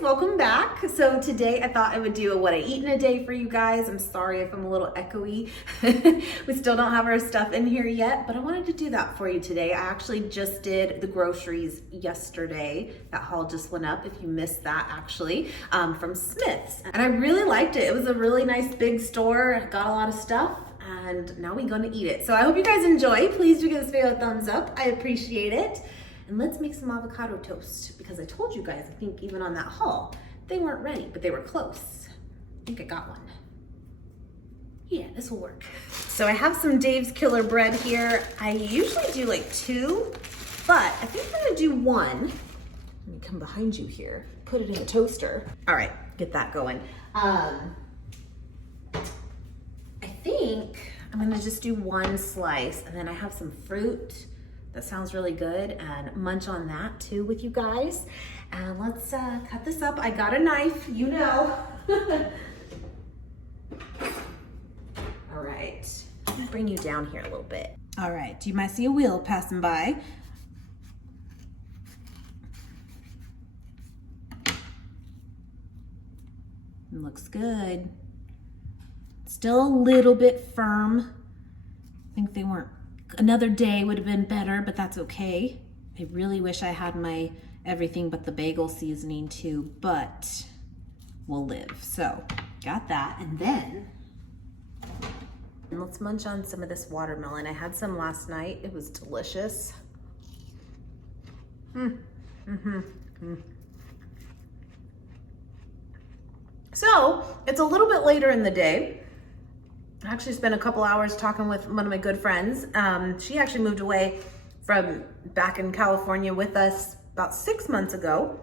welcome back. So today I thought I would do a what I eat in a day for you guys. I'm sorry if I'm a little echoey. We still don't have our stuff in here yet, but I wanted to do that for you today. I actually just did the groceries yesterday. That haul just went up, if you missed that actually, from Smith's. And I really liked it. It was a really nice big store, got a lot of stuff, and now we're gonna eat it. So I hope you guys enjoy. Please do give this video a thumbs up. I appreciate it. And let's make some avocado toast, because I told you guys, I think even on that haul, they weren't ready, but they were close. I think I got one. Yeah, this will work. So I have some Dave's Killer bread here. I usually do like 2, but I think I'm gonna do 1. Let me come behind you here, put it in the toaster. All right, get that going. I think I'm gonna just do 1 slice, and then I have some fruit. That sounds really good, and munch on that too with you guys. And let's cut this up. I got a knife, you know. All right, let me bring you down here a little bit. All right, you might see a wheel passing by. It looks good. Still a little bit firm. I think they weren't. Another day would have been better, but that's okay. I really wish I had my everything but the bagel seasoning too, but we'll live. So got that, and then let's munch on some of this watermelon. I had some last night. It was delicious. So it's a little bit later in the day. I actually spent a couple hours talking with one of my good friends. She actually moved away from back in California with us about 6 months ago.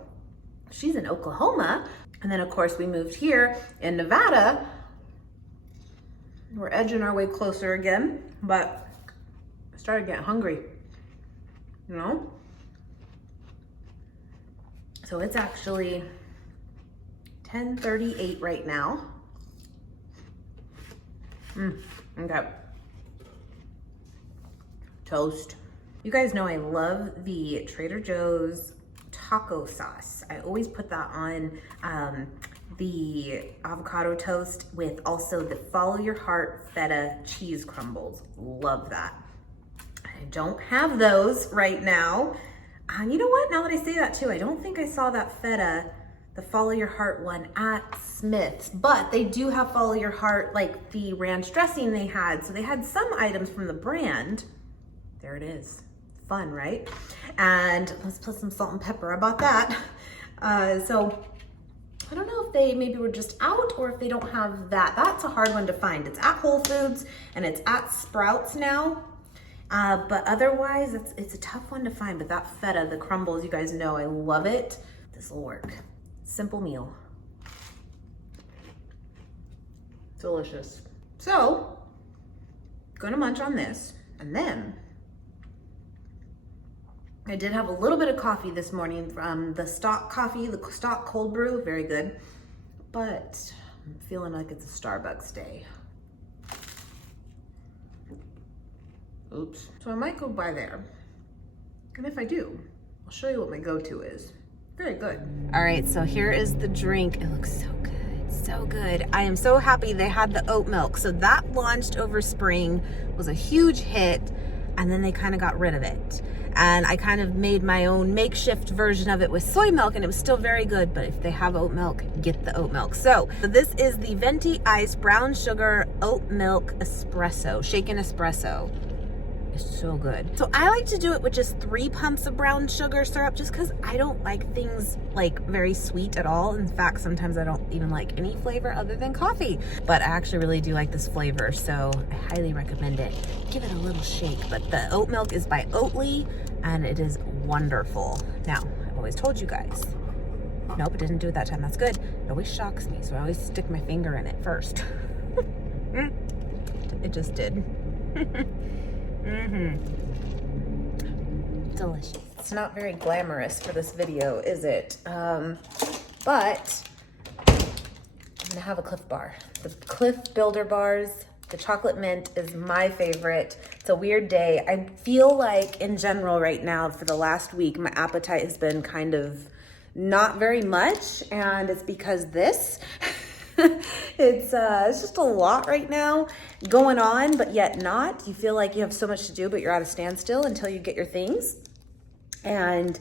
She's in Oklahoma. And then of course we moved here in Nevada. We're edging our way closer again, but I started getting hungry, you know? So it's actually 10:38 right now. Okay. Toast. You guys know I love the Trader Joe's taco sauce. I always put that on the avocado toast with also the Follow Your Heart feta cheese crumbles. Love that. I don't have those right now. You know what? Now that I say that too, I don't think I saw that feta, the Follow Your Heart one, at Smith's, but they do have Follow Your Heart, like the ranch dressing they had. So they had some items from the brand. There it is. Fun, right? And let's put some salt and pepper. I bought that. So I don't know if they maybe were just out or if they don't have that. That's a hard one to find. It's at Whole Foods and it's at Sprouts now. But otherwise, it's a tough one to find. But that feta, the crumbles, you guys know I love it. This will work. Simple meal. Delicious. So, gonna munch on this, and then I did have a little bit of coffee this morning from the stock coffee, the stock cold brew, very good, but I'm feeling like it's a Starbucks day. Oops. So I might go by there, and if I do, I'll show you what my go-to is. Very good. All right, so here is the drink. It looks so good, so good. I am so happy they had the oat milk. So that launched over spring, was a huge hit, and then they kind of got rid of it. And I kind of made my own makeshift version of it with soy milk, and it was still very good, but if they have oat milk, get the oat milk. So this is the Venti Ice Brown Sugar Oat Milk Espresso, shaken espresso. So good. So I like to do it with just 3 pumps of brown sugar syrup, just because I don't like things like very sweet at all. In fact, sometimes I don't even like any flavor other than coffee, but I actually really do like this flavor, so I highly recommend it. Give it a little shake. But the oat milk is by Oatly and it is wonderful. Now, I've always told you guys, nope, it didn't do it that time. That's good. It always shocks me, so I always stick my finger in it first. It just did. Delicious. It's not very glamorous for this video, is it? But I'm gonna have a Cliff Bar. The Cliff Builder bars, the chocolate mint is my favorite. It's a weird day. I feel like in general right now for the last week, my appetite has been kind of not very much, and it's because this. It's just a lot right now going on, but yet not. You feel like you have so much to do, but you're at a standstill until you get your things. And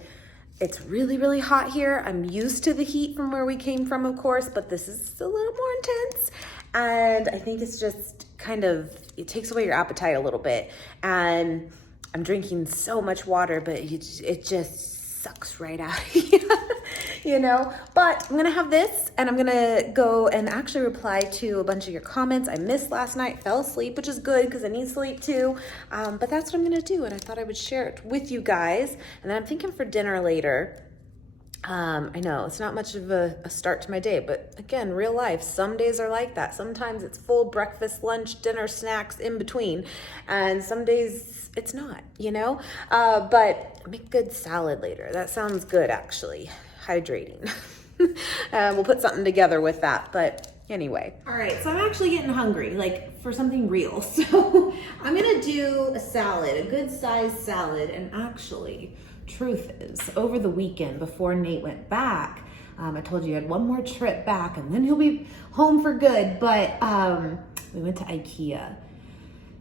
it's really, really hot here. I'm used to the heat from where we came from, of course, but this is a little more intense. And I think it's just kind of, it takes away your appetite a little bit. And I'm drinking so much water, but it just sucks right out of you, you know? But I'm gonna have this, and I'm gonna go and actually reply to a bunch of your comments. I missed last night, fell asleep, which is good because I need sleep too. But that's what I'm gonna do, and I thought I would share it with you guys. And then I'm thinking for dinner later. I know it's not much of a start to my day, but again, real life, some days are like that. Sometimes it's full breakfast, lunch, dinner, snacks in between, and some days it's not, you know? But make good salad later. That sounds good, actually. Hydrating. We'll put something together with that, but anyway. All right, so I'm actually getting hungry, like for something real. So I'm gonna do a salad, a good sized salad, and actually, truth is, over the weekend before Nate went back, I told you I had one more trip back and then he'll be home for good, but we went to IKEA.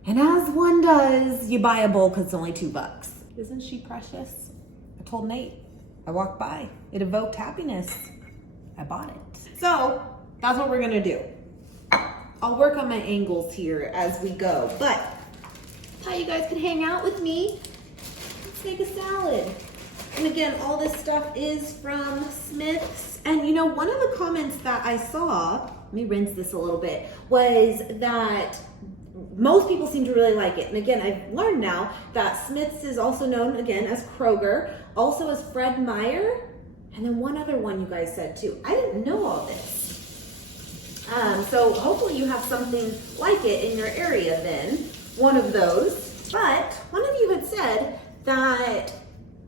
And as one does, you buy a bowl because it's only $2. Isn't she precious? I told Nate, I walked by, it evoked happiness. I bought it. So that's what we're gonna do. I'll work on my angles here as we go, but how you guys can hang out with me. Make a salad. And again, all this stuff is from Smith's. And you know, one of the comments that I saw, let me rinse this a little bit, was that most people seem to really like it. And again, I've learned now that Smith's is also known again as Kroger, also as Fred Meyer, and then one other one you guys said too. I didn't know all this. So hopefully you have something like it in your area then, one of those. But one of you had said that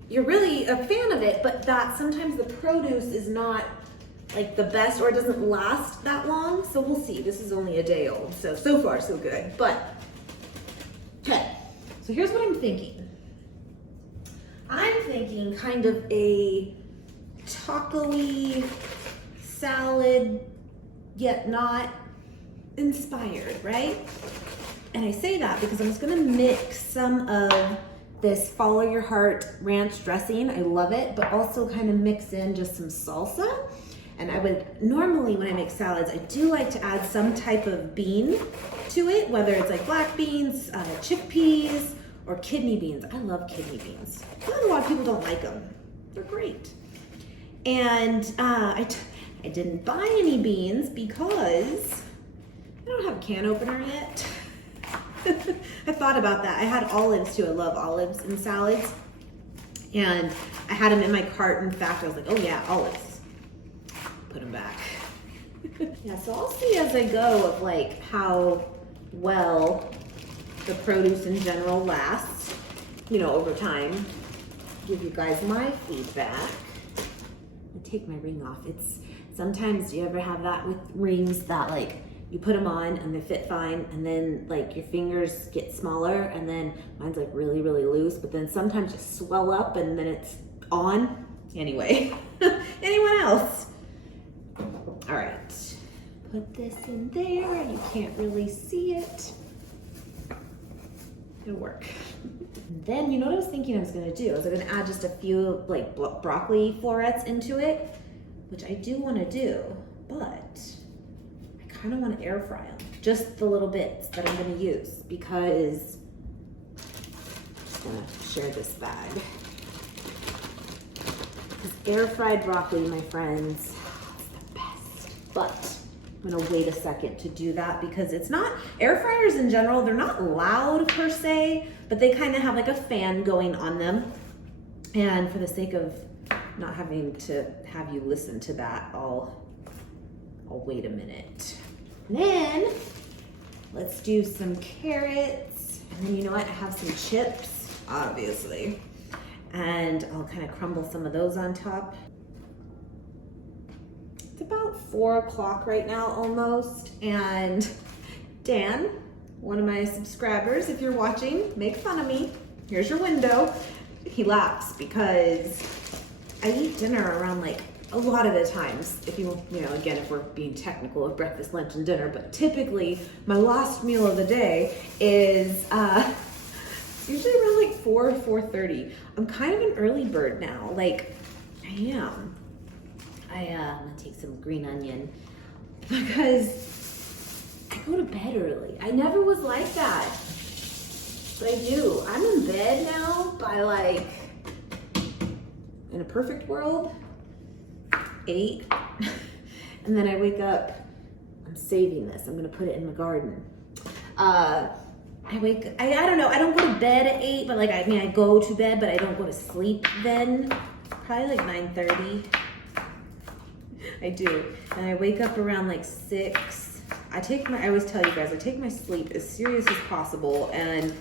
you're really a fan of it, but that sometimes the produce is not like the best or it doesn't last that long. So we'll see. This is only a day old. So far so good. But, okay. So here's what I'm thinking. I'm thinking kind of a taco-y salad, yet not inspired, right? And I say that because I'm just gonna mix some of this Follow Your Heart ranch dressing. I love it, but also kind of mix in just some salsa. And I would normally, when I make salads, I do like to add some type of bean to it, whether it's like black beans, chickpeas, or kidney beans. I love kidney beans. I feel like a lot of people don't like them. They're great. And I didn't buy any beans because I don't have a can opener yet. I thought about that. I had olives too. I love olives in salads. And I had them in my cart. In fact, I was like, oh yeah, olives. Put them back. Yeah, so I'll see as I go of like how well the produce in general lasts, you know, over time. Give you guys my feedback. And take my ring off. It's sometimes, do you ever have that with rings that like you put them on and they fit fine, and then like your fingers get smaller, and then mine's like really, really loose, but then sometimes just swell up and then it's on. Anyway, anyone else? All right, put this in there. You can't really see it. It'll work. And then you know what I was thinking I was gonna do? I was gonna add just a few like broccoli florets into it, which I do wanna do, but I kind of want to air fry them, just the little bits that I'm going to use, because I'm just going to share this bag. Because air fried broccoli, my friends, is the best. But I'm going to wait a second to do that because it's not, air fryers in general, they're not loud per se, but they kind of have like a fan going on them. And for the sake of not having to have you listen to that, I'll wait a minute. And then let's do some carrots. And then you know what? I have some chips, obviously. And I'll kind of crumble some of those on top. It's about 4 o'clock right now almost. And Dan, one of my subscribers, if you're watching, make fun of me. Here's your window. He laughs because I eat dinner around like a lot of the times, if you know, again, if we're being technical of breakfast, lunch, and dinner, but typically my last meal of the day is usually around like 4:30. I'm kind of an early bird now, like I am. I'm gonna take some green onion because I go to bed early. I never was like that, but I do. I'm in bed now by like, in a perfect world, 8. And then I wake up, I'm saving this, I'm gonna put it in the garden. I don't know, I don't go to bed at 8, but like, I mean, I go to bed, but I don't go to sleep then. Probably like 9:30. I do. And I wake up around like 6. I always tell you guys, I take my sleep as serious as possible, and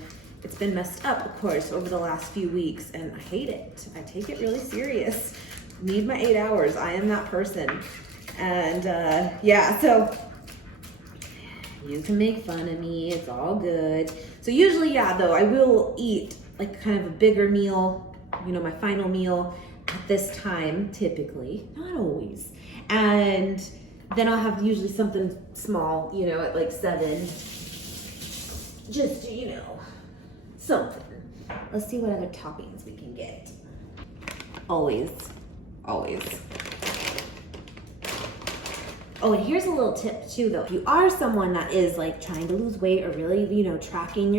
it's been messed up, of course, over the last few weeks, and I hate it. I take it really serious. Need my 8 hours. I am that person. And yeah, so you can make fun of me. It's all good. So usually, yeah, though, I will eat like kind of a bigger meal, you know, my final meal at this time, typically, not always. And then I'll have usually something small, you know, at like 7. Just, you know, something. Let's see what other toppings we can get. Always. Oh, and here's a little tip too, though. If you are someone that is like trying to lose weight or really, you know, tracking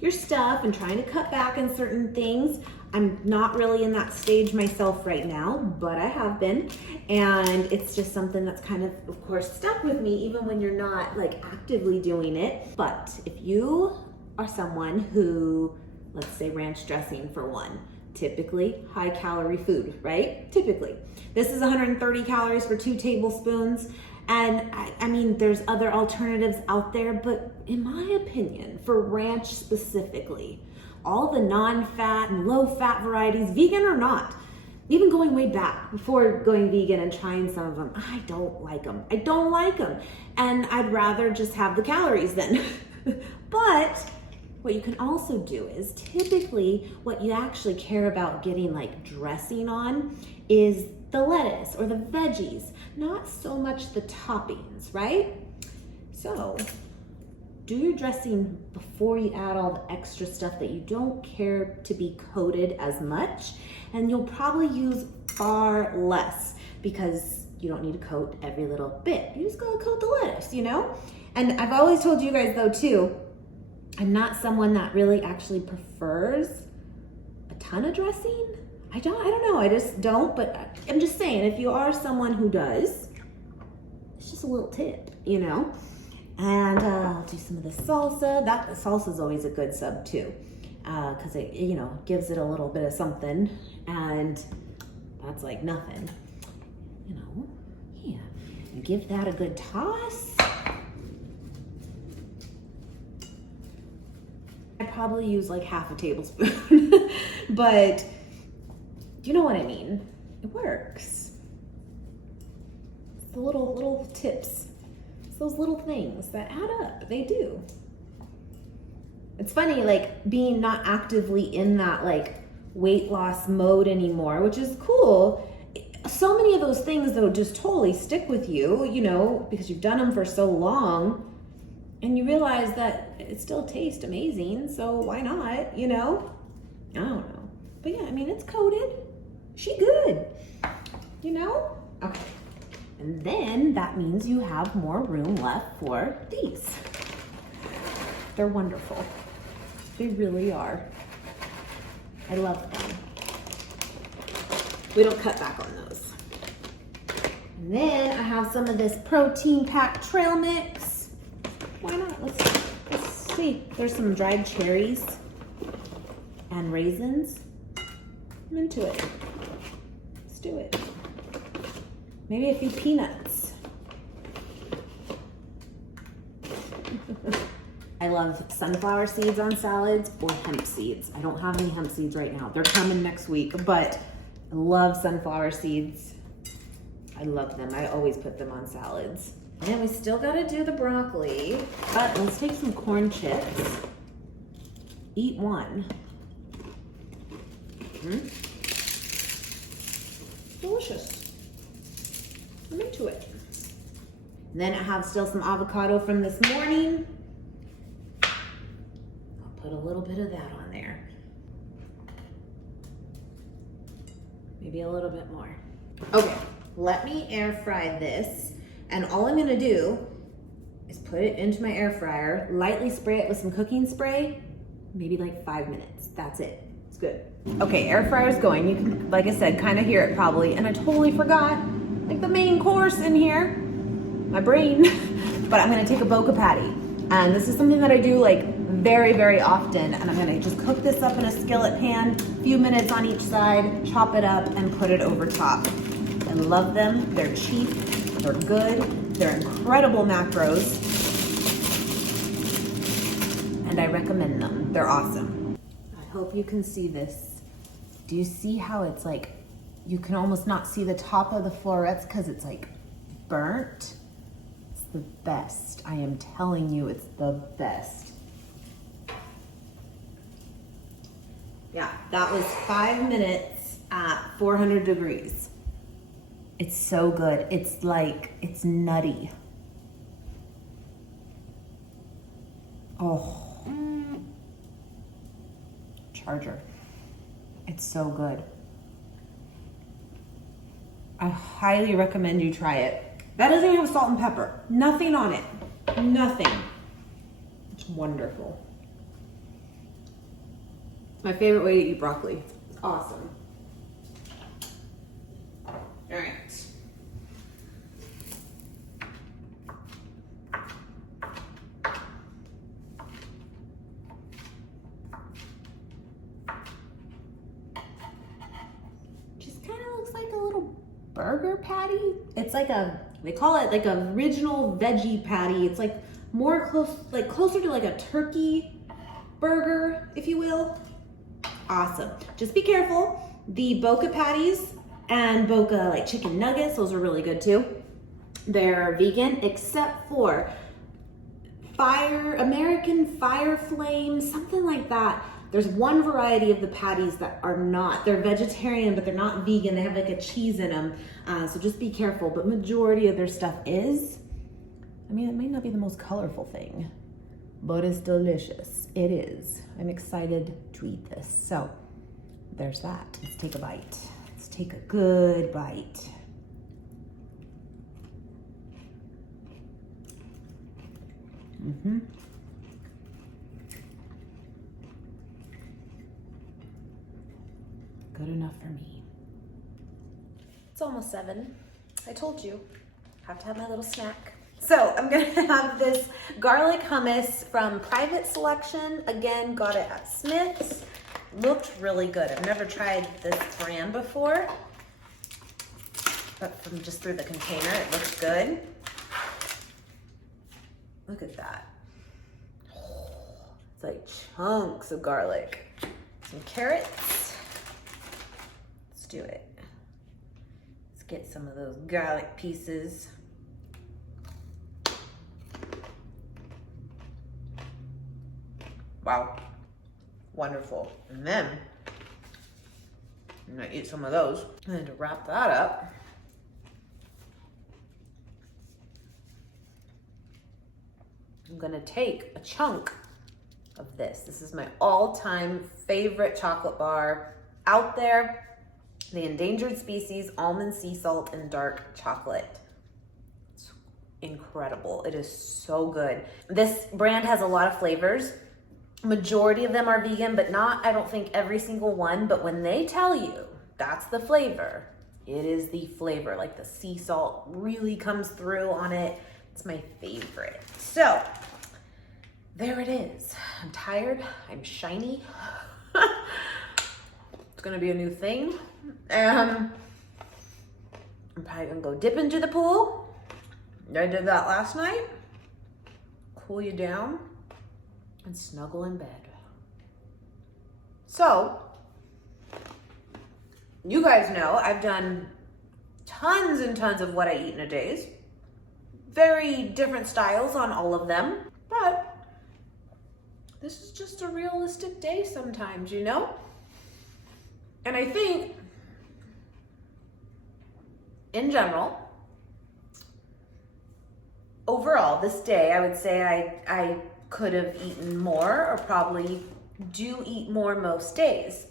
your stuff and trying to cut back on certain things, I'm not really in that stage myself right now, but I have been. And it's just something that's kind of course, stuck with me even when you're not like actively doing it. But if you are someone who, let's say ranch dressing for one, typically high calorie food, right? Typically. This is 130 calories for 2 tablespoons. And I mean, there's other alternatives out there, but in my opinion, for ranch specifically, all the non-fat and low-fat varieties, vegan or not, even going way back before going vegan and trying some of them, I don't like them. I don't like them. And I'd rather just have the calories then. But what you can also do is typically what you actually care about getting like dressing on is the lettuce or the veggies, not so much the toppings, right? So do your dressing before you add all the extra stuff that you don't care to be coated as much, and you'll probably use far less because you don't need to coat every little bit. You just gotta coat the lettuce, you know? And I've always told you guys though too, I'm not someone that really actually prefers a ton of dressing. I don't know, I just don't, but I'm just saying, if you are someone who does, it's just a little tip, you know? And I'll do some of the salsa. That salsa is always a good sub too, because it, you know, gives it a little bit of something, and that's like nothing, you know? Yeah, and give that a good toss. I probably use like half a tablespoon, but you know what I mean? It works. It's the little tips. It's those little things that add up. They do. It's funny, like being not actively in that like weight loss mode anymore, which is cool. So many of those things though just totally stick with you, you know, because you've done them for so long. And you realize that it still tastes amazing, so why not, you know? I don't know. But yeah, I mean, it's coated. She good, you know? Okay. And then that means you have more room left for these. They're wonderful. They really are. I love them. We don't cut back on those. And then I have some of this protein packed trail mix. Why not? Let's see. There's some dried cherries and raisins. I'm into it. Let's do it. Maybe a few peanuts. I love sunflower seeds on salads or hemp seeds. I don't have any hemp seeds right now. They're coming next week, but I love sunflower seeds. I love them. I always put them on salads. And we still gotta do the broccoli, but let's take some corn chips. Eat one. Delicious. I'm into it. And then I have still some avocado from this morning. I'll put a little bit of that on there. Maybe a little bit more. Okay, let me air fry this. And all I'm gonna do is put it into my air fryer, lightly spray it with some cooking spray, maybe like 5 minutes. That's it. It's good. Okay, air fryer's going. You can, like I said, kind of hear it probably. And I totally forgot, like the main course in here, my brain. But I'm gonna take a boca patty. And this is something that I do like very, very often. And I'm gonna just cook this up in a skillet pan, a few minutes on each side, chop it up and put it over top. I love them. They're cheap, they're good, they're incredible macros. And I recommend them. They're awesome. I hope you can see this. Do you see how it's like, you can almost not see the top of the florets because it's like burnt? It's the best. I am telling you, it's the best. Yeah, that was 5 minutes at 400 degrees. It's so good. It's like, it's nutty. Oh. Charger. It's so good. I highly recommend you try it. That doesn't even have salt and pepper. Nothing on it. Nothing. It's wonderful. My favorite way to eat broccoli. It's awesome. All right. Just kind of looks like a little burger patty. It's like a, they call it like a original veggie patty. It's like more close, like closer to like a turkey burger, if you will. Awesome. Just be careful. The boca patties and boca like chicken nuggets, those are really good too. They're vegan except for American Fire Flame, something like that. There's one variety of the patties that are not. They're vegetarian, but they're not vegan. They have like a cheese in them. So just be careful. But majority of their stuff is. I mean, it may not be the most colorful thing, but it's delicious. It is. I'm excited to eat this. So there's that. Let's take a bite. Let's take a good bite. Good enough for me. It's almost 7. I told you, have to have my little snack. So I'm gonna have this garlic hummus from Private Selection. Again, got it at Smith's. Looked really good. I've never tried this brand before, but from just through the container, it looks good. Look at that. It's like chunks of garlic. Some carrots. Let's do it. Let's get some of those garlic pieces. Wow, wonderful. And then I'm gonna eat some of those. And to wrap that up, I'm gonna take a chunk of this. This is my all-time favorite chocolate bar out there. The Endangered Species Almond Sea Salt and Dark Chocolate. It's incredible. It is so good. This brand has a lot of flavors. Majority of them are vegan, but not, I don't think, every single one. But when they tell you that's the flavor, it is the flavor. Like the sea salt really comes through on it. It's my favorite. So there it is. I'm tired. I'm shiny. It's gonna be a new thing. I'm probably gonna go dip into the pool. I did that last night. Cool you down and snuggle in bed. So, you guys know I've done tons and tons of what I eat in a days. Very different styles on all of them, but this is just a realistic day sometimes, you know? And I think, in general, overall, this day, I would say I could have eaten more, or probably do eat more most days.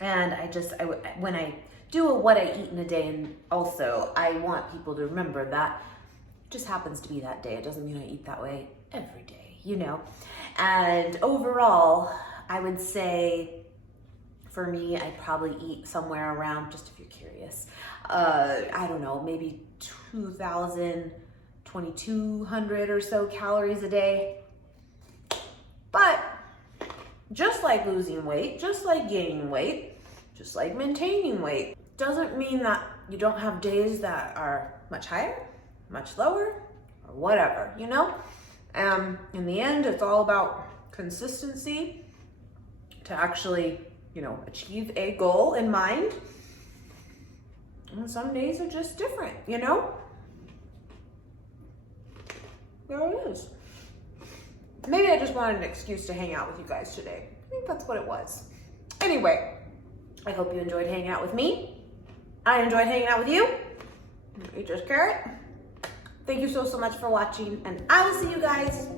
And when I do what I eat in a day, and also I want people to remember that it just happens to be that day. It doesn't mean I eat that way every day, you know? And overall, I would say for me, I probably eat somewhere around, just if you're curious, I don't know, maybe 2,200 or so calories a day. But just like losing weight, just like gaining weight, just like maintaining weight, doesn't mean that you don't have days that are much higher, much lower, or whatever, you know? In the end, it's all about consistency to actually, you know, achieve a goal in mind. And some days are just different, you know? There it is. Maybe I just wanted an excuse to hang out with you guys today. I think that's what it was. Anyway, I hope you enjoyed hanging out with me. I enjoyed hanging out with you. Eat just carrot. Thank you so much for watching, and I will see you guys